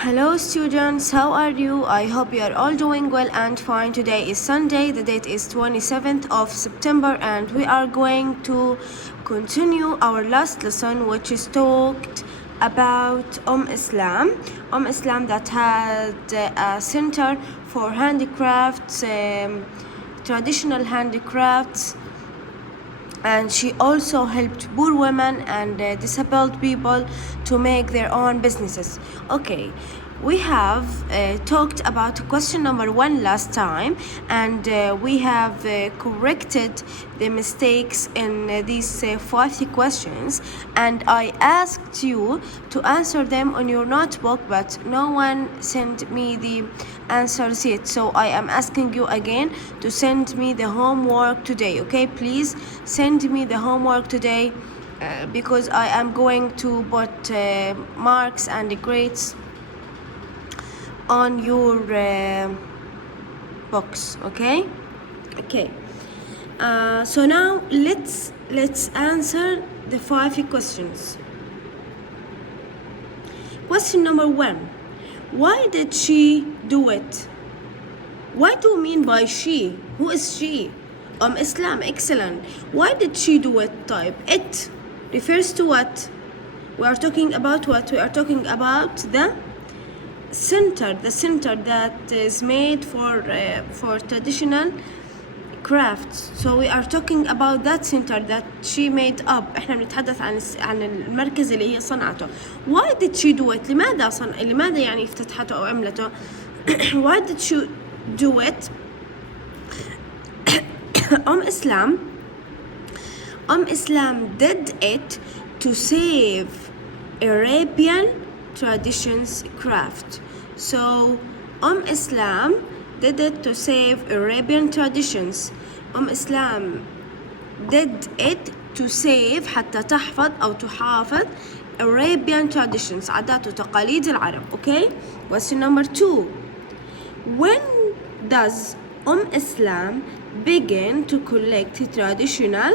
Hello students, how are you? I hope you are all doing well and fine. Today is Sunday, the date is 27th of September, and we are going to continue our last lesson, which is talked about Islam. Islam that had a center for handicrafts, traditional handicrafts, and she also helped poor women and disabled people to make their own businesses. Okay, we have talked about question number 1 last time, and we have corrected the mistakes in these 5 questions, and I asked you to answer them on your notebook, but no one sent me the answers yet, so I am asking you again to send me the homework today. Okay, please send me the homework today because I am going to put marks and grades on your box. Okay. So now let's answer the 5 questions. Question number 1: why did she do it? What do you mean by she? Who is she? Islam. Excellent. Why did she do it? Type it refers to what? We are talking about what? We are talking about the center that is made for traditional crafts. So we are talking about that center that she made up. احنا بنتحدث عن المركز اللي هي صنعته. Why did she do it? لماذا يعني افتتحته أو عملته? Why did she do it? Islam did it to save Arabian traditions craft. So Islam did it to save Arabian traditions. Islam did it to save حتى تحفظ أو تحافظ Arabian traditions, عادات وتقاليد العرب. Okay. Question number 2: when does Islam begin to collect traditional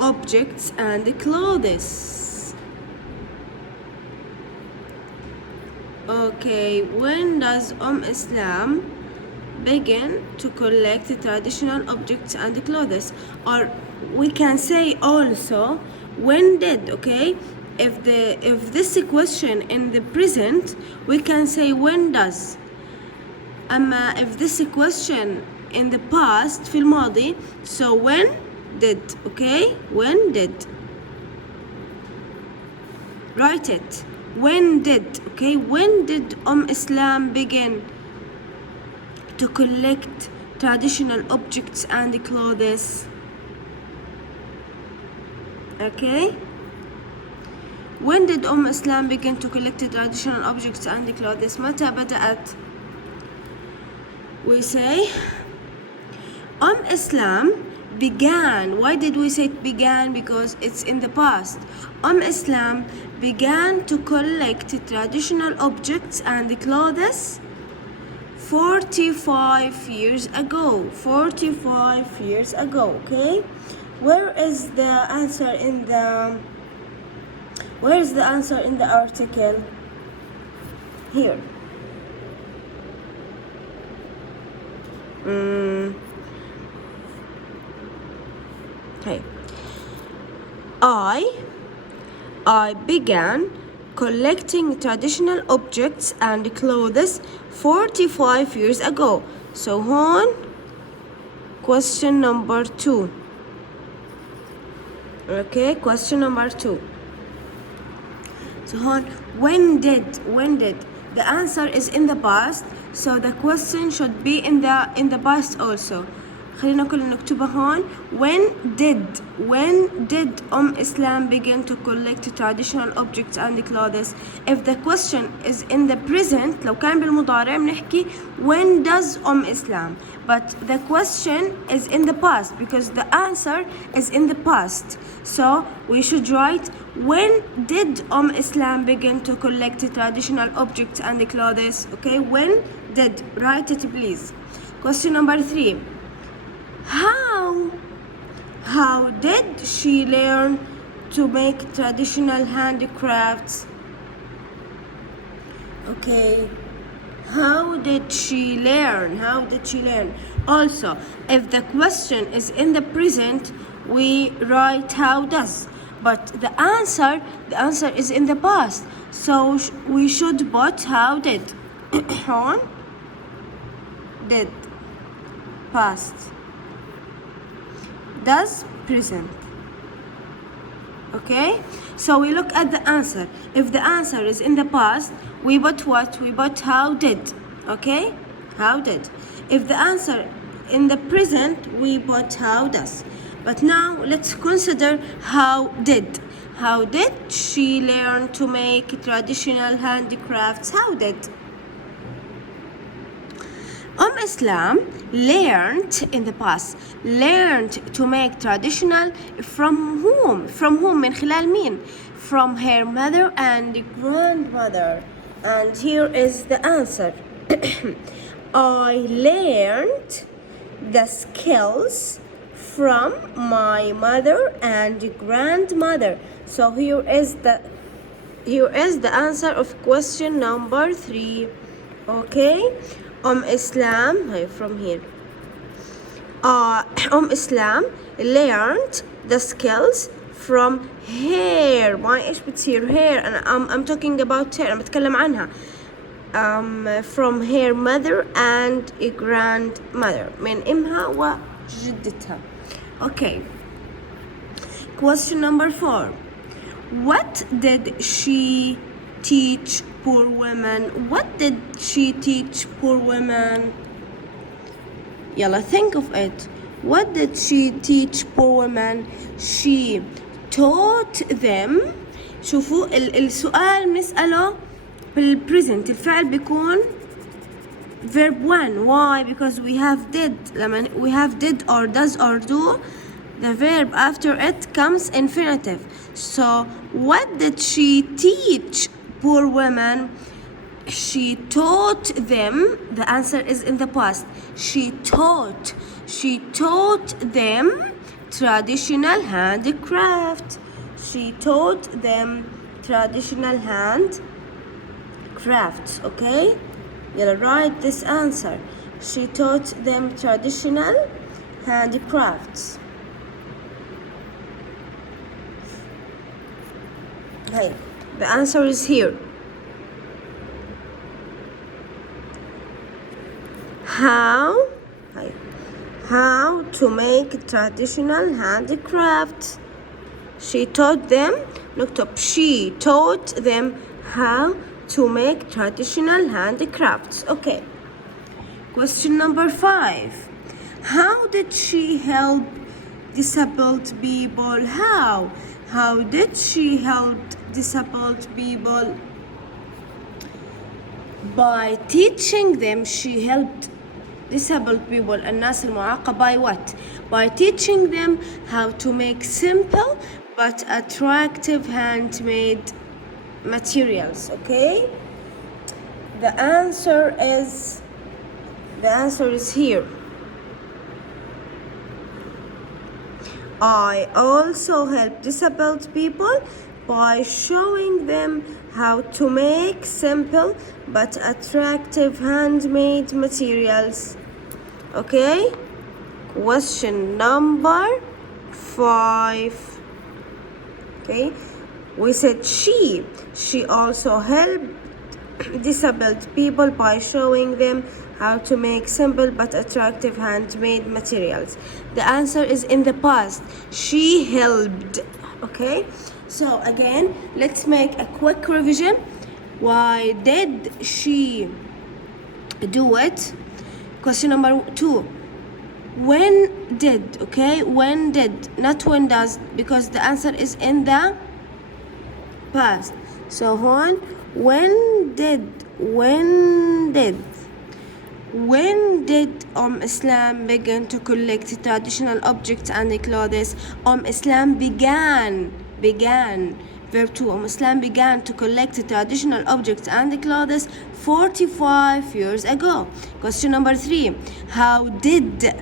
objects and clothes? Okay, when does Islam begin to collect traditional objects and clothes? Or we can say also when did. Okay, if this question in the present, we can say when does. If this question in the past في الماضي, so when did. Okay, when did. Write it. When did. Okay, when did Islam begin to collect traditional objects and clothes? Okay, when did Islam begin to collect traditional objects and clothes? متى بدأت? We say Islam began. Why did we say it began? Because it's in the past. Islam began to collect traditional objects and clothes 45 years ago. 45 years ago. Okay, where is the answer in the article? Here. Okay. I began collecting traditional objects and clothes 45 years ago. So on question number 2. Okay, question number 2. So on when did. The answer is in the past, so the question should be in the past also. خلينا كلنا نكتبها هون. When did Islam begin to collect traditional objects and clothes? If the question is in the present, لو كان بالمضارع بنحكي when does Islam, but the question is in the past because the answer is in the past, so we should write when did Islam begin to collect traditional objects and clothes. Okay, when did. Write it please. Question number 3: How did she learn to make traditional handicrafts? Okay. How did she learn? How did she learn? Also, if the question is in the present, we write how does. But the answer is in the past. So we should put how did. On did. Past. Does present. Okay, so we look at the answer. If the answer is in the past, we put what? We put how did. Okay, how did. If the answer in the present, we put how does. But now let's consider how did. How did she learn to make traditional handicrafts? How did Islam learned in the past, learned to make traditional from whom? From whom? من خلال مين? From her mother and grandmother. And here is the answer. I learned the skills from my mother and grandmother. So here is the answer of question number 3. Okay. Islam from here. Islam learned the skills from her. ما إيش بتصير her. I'm talking about her. أنا بتكلم عنها. From her mother and grandmother. من إمها وجدتها. Okay. Question number 4. What did she teach poor women? What did she teach poor women? Yalla, think of it. What did she teach poor women? She taught them. شوفوا السؤال بنسأله بالpresent. الفعل بيكون verb 1. Why? Because we have did. لما we have did or does or do, the verb after it comes infinitive. So what did she teach poor women? She taught them. The answer is in the past. She taught them traditional handicraft. She taught them traditional handcrafts. Okay, you'll write this answer. She taught them traditional handicrafts. Okay, the answer is here. How to make traditional handicrafts. She taught them. نكتب she taught them how to make traditional handicrafts. Okay. Question number 5. How did she help disabled people? How did she help disabled people? By teaching them. She helped disabled people, الناس المعاقة, by what? By teaching them how to make simple but attractive handmade materials. Okay, the answer is here. I also help disabled people by showing them how to make simple but attractive handmade materials. Okay, question number 5. Okay, we said she also helped disabled people by showing them how to make simple but attractive handmade materials. The answer is in the past. She helped. Okay, so again, let's make a quick revision. Why did she do it? Question number 2. When did? Okay, when did, not when does, because the answer is in the past. So when did Islam begin to collect traditional objects and clothes? Islam began. Verb 2. Islam began to collect traditional objects and clothes 45 years ago. Question number 3. How did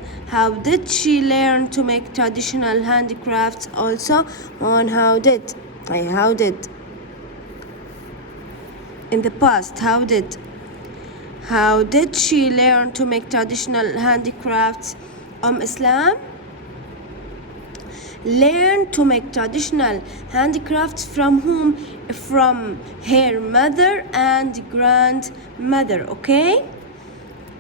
she learn to make traditional handicrafts? Also on how did. in the past. How did she learn to make traditional handicrafts? Islam learned to make traditional handicrafts from whom? From her mother and grandmother. Okay.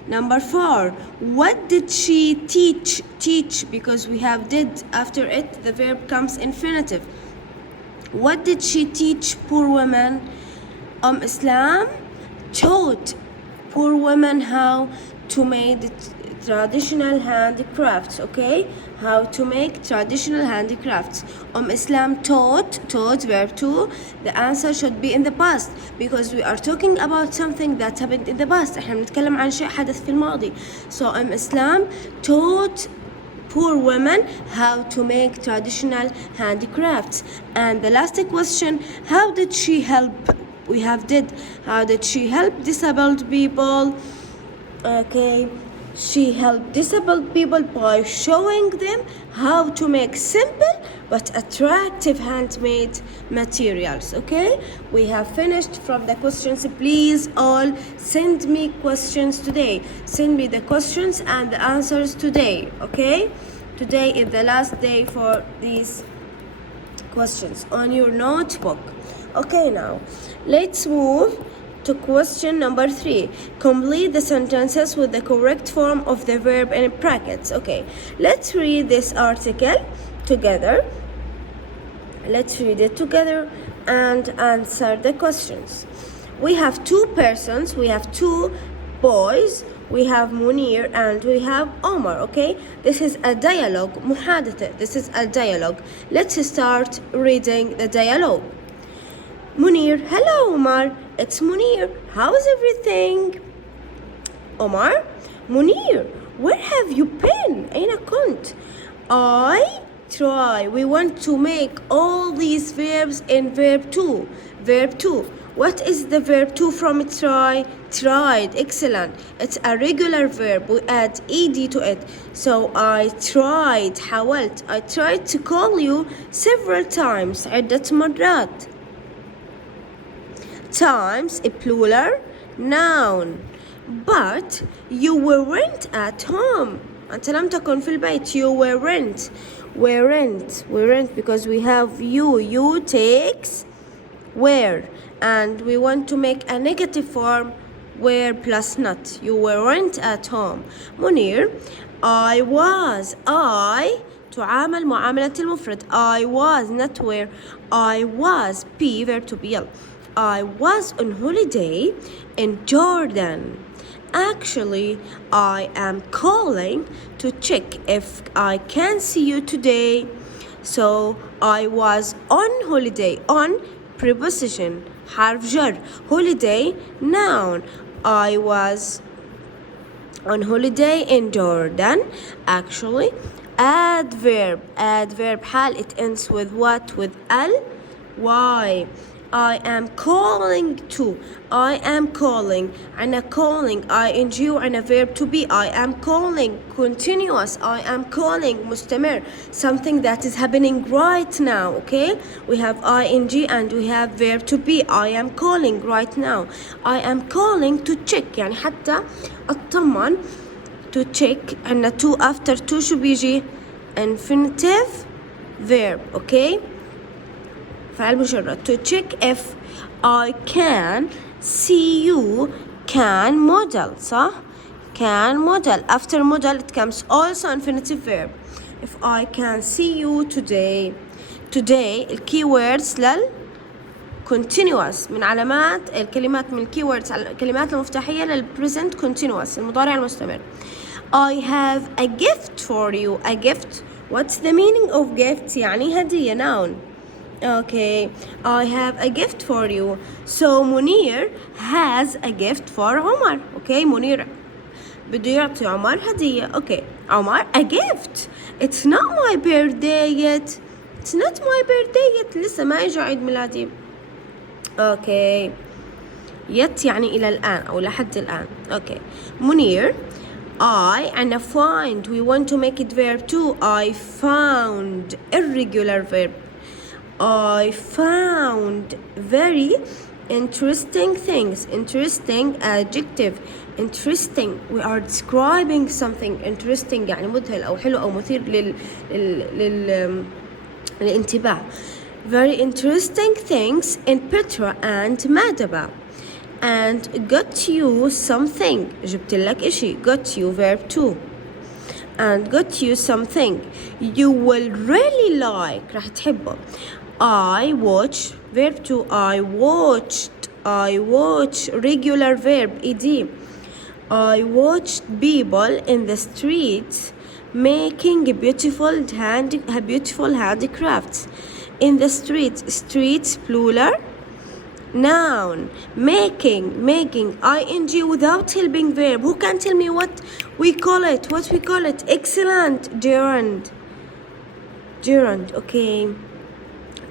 Number 4, what did she teach? Teach, because we have did after it, the verb comes infinitive. What did she teach poor women? Islam taught poor women how to make traditional handicrafts. Okay, how to make traditional handicrafts. Islam taught verb 2. The answer should be in the past because we are talking about something that happened in the past. احنا بنتكلم عن شيء حدث في الماضي. So Islam taught poor women how to make traditional handicrafts. And the last question, how did she help? We have did. How did she help disabled people? Okay, she helped disabled people by showing them how to make simple but attractive handmade materials. Okay, we have finished from the questions. Please all send me questions today. Send me the questions and the answers today. Okay, today is the last day for these questions on your notebook. Okay, now let's move to question number 3. Complete the sentences with the correct form of the verb in brackets. Okay, let's read this article together. Let's read it together and answer the questions. We have 2 persons, we have 2 boys, we have Munir and we have Omar. Okay, this is a dialogue. محادثة. This is a dialogue. Let's start reading the dialogue. Munir, hello Omar, it's Munir. How's everything? Omar, Munir, where have you been? أين كنت? I try. We want to make all these verbs in verb 2. Verb 2. What is the verb 2 from try? Tried. Excellent. It's a regular verb. We add ed to it. So I tried. حاولت. I tried to call you several times. عدة مرات. Times a plural noun. But you weren't at home. أنت لم تكن في البيت. You weren't because we have you takes were, and we want to make a negative form were plus not. You weren't at home. Munir, I تعامل معاملة المفرد. I was not where. I was be verb to be. I was on holiday in Jordan. Actually, I am calling to check if I can see you today. So, I was on holiday. On preposition, حرف جر. Holiday, noun. I was on holiday in Jordan. Actually, adverb. حال, it ends with what? With al. Why? I am calling to. I am calling. And a calling, ing and a verb to be. I am calling. Continuous. I am calling. مستمر. Something that is happening right now. Okay? We have ing and we have verb to be. I am calling right now. I am calling to check. يعني حتى أطمن to check. And to after to شو بيجي? Infinitive verb. Okay? فعل مجرد. To check if I can see you. Can model. صح? Can model. After model it comes also infinitive verb. If I can see you today. Today الكيوردز continuous من علامات الكلمات من keywords الكلمات المفتاحية present continuous المضارع المستمر. I have a gift for you. A gift. What's the meaning of gift? يعني هدية. Noun. Okay, I have a gift for you. So Munir has a gift for Omar. Okay, Munir بده يعطي عمر هدية. Okay, Omar, a gift. It's not my birthday yet. It's not my birthday yet. لسه ما إجا عيد ميلادي. Okay, yet يعني إلى الآن أو لحد الآن. Okay, Munir, I and a find. We want to make it verb too. I found. Irregular verb. I found very interesting things. Interesting adjective. Interesting, we are describing something interesting يعني مذهل أو حلو أو مثير للانتباه. Very interesting things in Petra and Madaba. And got you something, جبت لك إشي. got you verb 2. and got you something you will really like, راح تحبه. I watch verb 2. I watch regular verb ed. I watched people in the streets making beautiful handicrafts. In the streets plural. Noun, making ing without helping verb. Who can tell me what we call it? Excellent, gerund. Okay.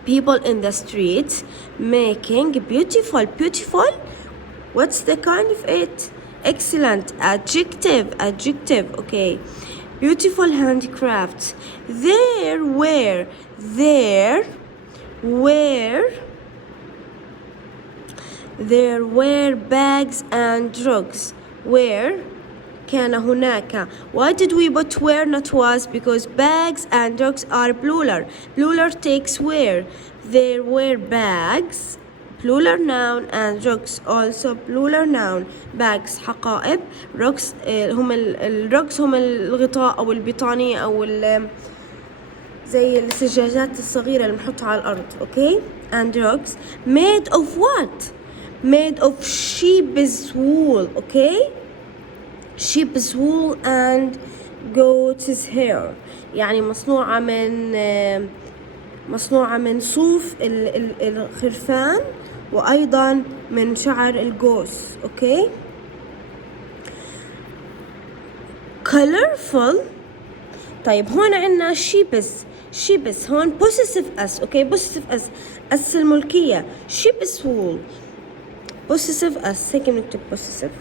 People in the streets making beautiful. What's the kind of it? Excellent, adjective. Okay. Beautiful handicrafts. There were bags and drugs. Where كان هناك. Why did we put where not was? Because bags and drugs are plural. Plural takes where. There were bags, plural noun, and drugs also plural noun. bags حقائب. drugs الدروجز هم الغطاء أو البطانية أو زي السجاجات الصغيرة اللي بنحطها على الأرض. Okay. And drugs made of what? Made of sheep's wool. Okay. sheep's wool and goat's hair. يعني مصنوعة من صوف الخرفان وأيضا من شعر الجوز. Okay. colorful. طيب هون عنا sheep's هون possessive s. Okay. possessive s اس الملكية. sheep's wool possessive s. هيك بنكتب possessive.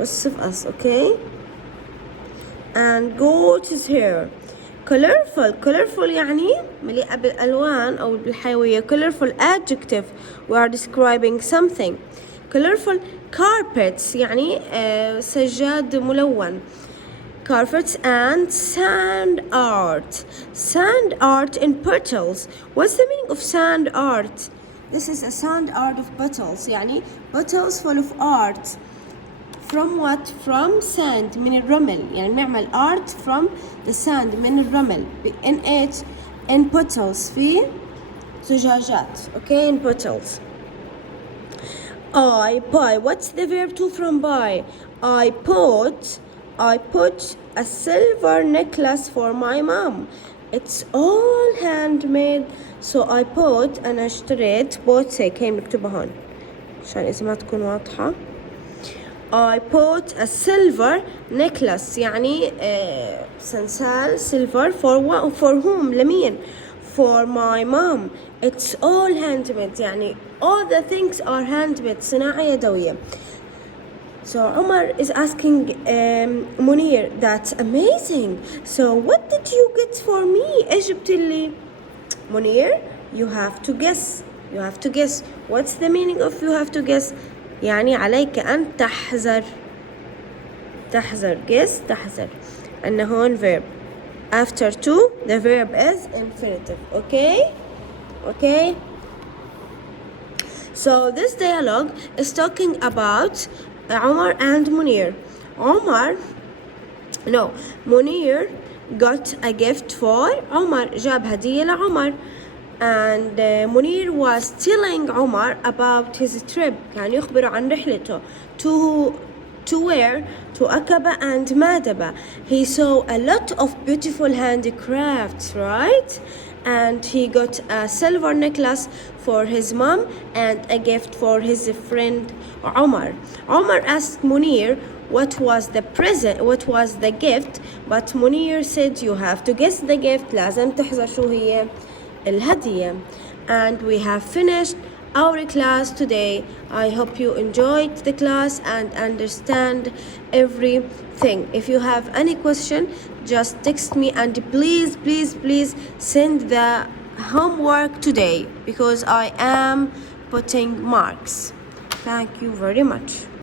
us. Okay. and goat's hair. colorful يعني مليئة بالألوان أو بالحيوية. colorful adjective, we are describing something. colorful carpets يعني سجاد ملون. carpets and sand art in petals. What's the meaning of sand art? This is a sand art of petals. يعني petals full of art. From what? From sand. من الرمل. يعني بنعمل art from the sand. من الرمل. in petals. في زجاجات. Okay. in petals. I buy. What's the verb to from buy? I put a silver necklace for my mom. It's all handmade. So I put أنا اشتريت bought هيك نكتبها هون عشان إذا ما تكون واضحة. I bought a silver necklace يعني سنسال silver for whom لمين? For my mom. It's all handmade يعني all the things are handmade. صناعة يدوية. So Omar is asking Munir, that's amazing. So what did you get for me? إيش جبت لي؟ Munir, you have to guess. What's the meaning of you have to guess? يعني عليك أن تحذر. guess تحذر. أن هون verb. After to the verb is infinitive. Okay. So this dialogue is talking about Omar and Munir. Munir got a gift for Omar. جاب هدية لعمر. And Munir was telling Omar about his trip. كان يخبره عن رحلته to where? To Aqaba and Madaba. He saw a lot of beautiful handicrafts, right? And he got a silver necklace for his mom and a gift for his friend Omar. Omar asked Munir what was the gift, but Munir said you have to guess the gift. لازم تحذر شو هي الهدية. And we have finished our class today. I hope you enjoyed the class and understand everything. If you have any question, just text me, and please send the homework today because I am putting marks. Thank you very much.